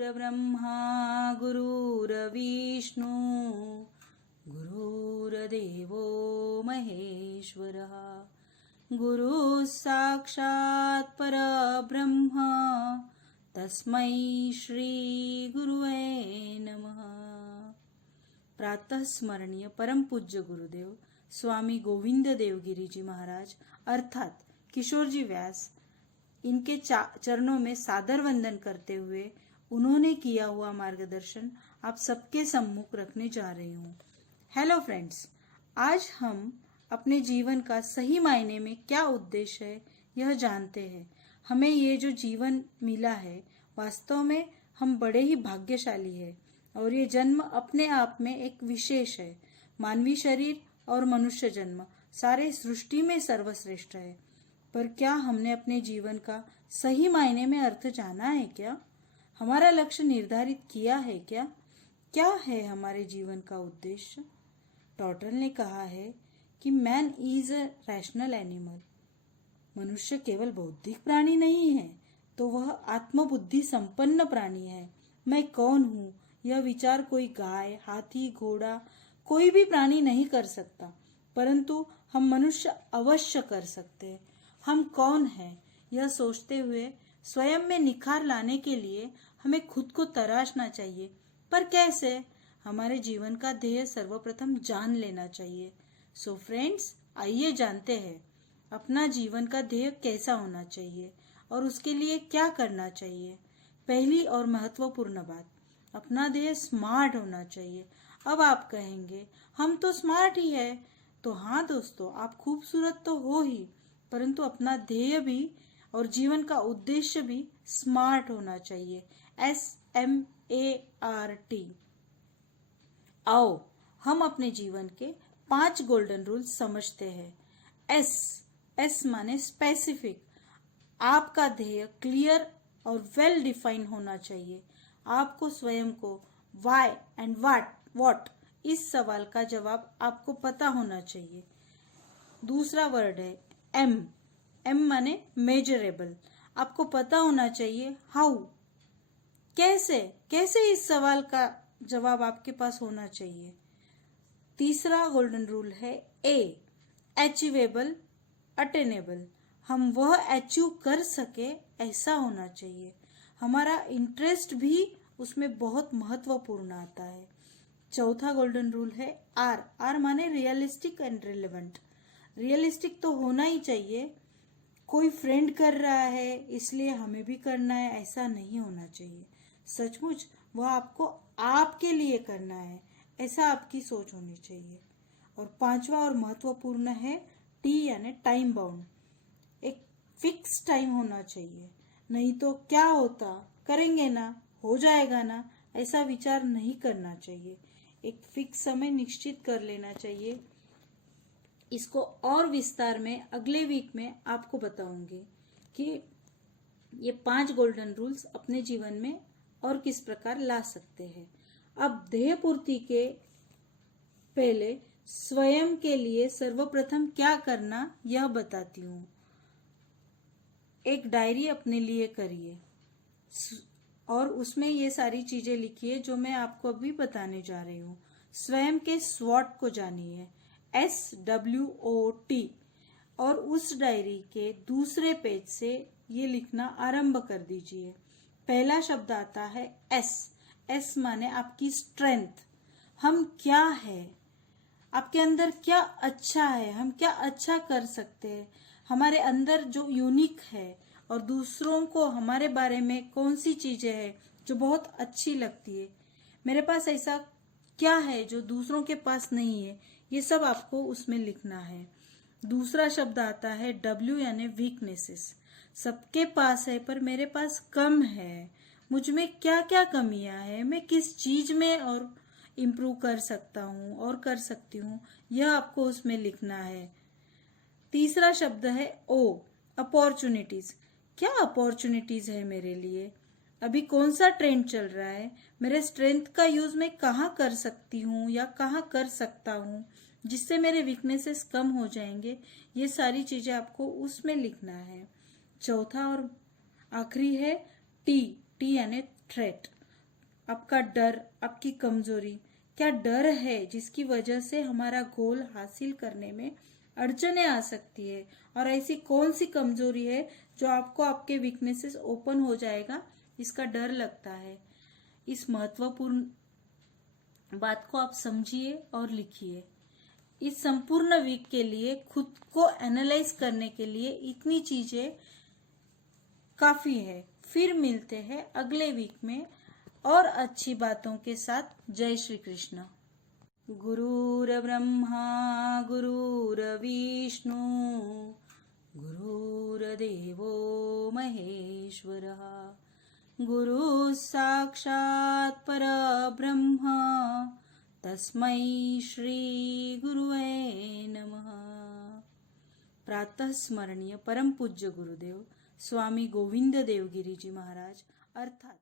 गुरुर्ब्रह्मा गुरुर्विष्णू गुरुर्देवो महेश्वरः गुरुः साक्षात् परब्रह्म तस्मै श्री गुरुवे नमः। प्रातः स्मरणीय परम पूज्य गुरुदेव स्वामी गोविंद देवगिरी जी महाराज अर्थात किशोरजी व्यास, इनके चरणों में सादर वंदन करते हुए उन्होंने किया हुआ मार्गदर्शन आप सबके सम्मुख रखने जा रही हूँ। हेलो फ्रेंड्स, आज हम अपने जीवन का सही मायने में क्या उद्देश्य है यह जानते हैं। हमें ये जो जीवन मिला है वास्तव में हम बड़े ही भाग्यशाली है और ये जन्म अपने आप में एक विशेष है। मानवीय शरीर और मनुष्य जन्म सारे सृष्टि में सर्वश्रेष्ठ है, पर क्या हमने अपने जीवन का सही मायने में अर्थ जाना है क्या? हमारा लक्ष्य निर्धारित किया है क्या? क्या है हमारे जीवन का उद्देश्य? टॉटल ने कहा है कि man is a rational animal. मनुष्य केवल बौद्धिक प्राणी नहीं है, तो वह आत्मबुद्धि संपन्न प्राणी है। मैं कौन हूँ यह विचार कोई गाय, हाथी, घोड़ा कोई भी प्राणी नहीं कर सकता, परंतु हम मनुष्य अवश्य कर सकते हैं। हम कौन हैं यह सोचते हुए स्वयं में निखार लाने के लिए हमें खुद को तराशना चाहिए। पर कैसे? हमारे जीवन का ध्येय सर्वप्रथम जान लेना चाहिए। सो फ्रेंड्स, आइए जानते हैं अपना जीवन का ध्येय कैसा होना चाहिए और उसके लिए क्या करना चाहिए। पहली और महत्वपूर्ण बात, अपना ध्येय स्मार्ट होना चाहिए। अब आप कहेंगे हम तो स्मार्ट ही है, तो हाँ दोस्तों, आप खूबसूरत तो हो ही, परंतु अपना ध्येय भी और जीवन का उद्देश्य भी स्मार्ट होना चाहिए। SMART। आओ हम अपने जीवन के 5 गोल्डन रूल्स समझते हैं। S माने स्पेसिफिक। आपका ध्येय क्लियर और वेल डिफाइन होना चाहिए। आपको स्वयं को व्हाई एंड व्हाट इस सवाल का जवाब आपको पता होना चाहिए। दूसरा वर्ड है M माने मेजरेबल। आपको पता होना चाहिए हाउ, कैसे इस सवाल का जवाब आपके पास होना चाहिए। तीसरा गोल्डन रूल है A, अचीवेबल, अटेनेबल। हम वह अचीव कर सके ऐसा होना चाहिए। हमारा इंटरेस्ट भी उसमें बहुत महत्वपूर्ण आता है। चौथा गोल्डन रूल है R माने रियलिस्टिक एंड रिलेवेंट। रियलिस्टिक तो होना ही चाहिए। कोई फ्रेंड कर रहा है इसलिए हमें भी करना है, ऐसा नहीं होना चाहिए। सचमुच वह आपको आपके लिए करना है, ऐसा आपकी सोच होनी चाहिए। और पांचवा और महत्वपूर्ण है T यानी टाइम बाउंड। एक फिक्स टाइम होना चाहिए, नहीं तो क्या होता, करेंगे ना, हो जाएगा ना, ऐसा विचार नहीं करना चाहिए। एक फिक्स समय निश्चित कर लेना चाहिए। इसको और विस्तार में अगले वीक में आपको बताऊंगी कि ये 5 गोल्डन रूल्स अपने जीवन में और किस प्रकार ला सकते हैं। अब ध्येय पूर्ति के पहले स्वयं के लिए सर्वप्रथम क्या करना यह बताती हूँ। एक डायरी अपने लिए करिए और उसमें ये सारी चीजें लिखिए जो मैं आपको अभी बताने जा रही हूँ। स्वयं के स्वॉट को जानिए, SWOT, और उस डायरी के दूसरे पेज से ये लिखना आरंभ कर दीजिए। पहला शब्द आता है S माने आपकी स्ट्रेंथ। हम क्या है, आपके अंदर क्या अच्छा है, हम क्या अच्छा कर सकते हैं, हमारे अंदर जो यूनिक है और दूसरों को हमारे बारे में कौन सी चीजें हैं जो बहुत अच्छी लगती है, मेरे पास ऐसा क्या है जो दूसरों के पास नहीं है, ये सब आपको उसमें लिखना है। दूसरा शब्द आता है W यानी वीकनेसेस। सबके पास है पर मेरे पास कम है, मुझ में क्या क्या कमियां है, मैं किस चीज में और इम्प्रूव कर सकता हूँ और कर सकती हूँ, यह आपको उसमें लिखना है। तीसरा शब्द है O, अपॉर्चुनिटीज। क्या अपॉर्चुनिटीज है मेरे लिए, अभी कौन सा ट्रेंड चल रहा है, मेरे स्ट्रेंथ का यूज मैं कहाँ कर सकती हूँ या कहाँ कर सकता हूँ जिससे मेरे वीकनेसेस कम हो जाएंगे, ये सारी चीजें आपको उसमें लिखना है। चौथा और आखिरी है T यानी थ्रेट। आपका डर, आपकी कमजोरी, क्या डर है जिसकी वजह से हमारा गोल हासिल करने में अड़चने आ सकती है, और ऐसी कौन सी कमजोरी है जो आपको आपके वीकनेसेस ओपन हो जाएगा, इसका डर लगता है। इस महत्वपूर्ण बात को आप समझिए और लिखिए। इस संपूर्ण वीक के लिए खुद को एनालाइज करने के लिए इतनी चीजें काफी है। फिर मिलते हैं अगले वीक में और अच्छी बातों के साथ। जय श्री कृष्ण। गुरुर्ब्रह्मा गुरुर्विष्णु गुरुर्देवो महेश्वरः गुरु साक्षात् परब्रह्म तस्मै श्री गुरुवे नमः। प्रातः स्मरणीय परम पूज्य गुरुदेव स्वामी गोविंद देवगिरी जी महाराज अर्थात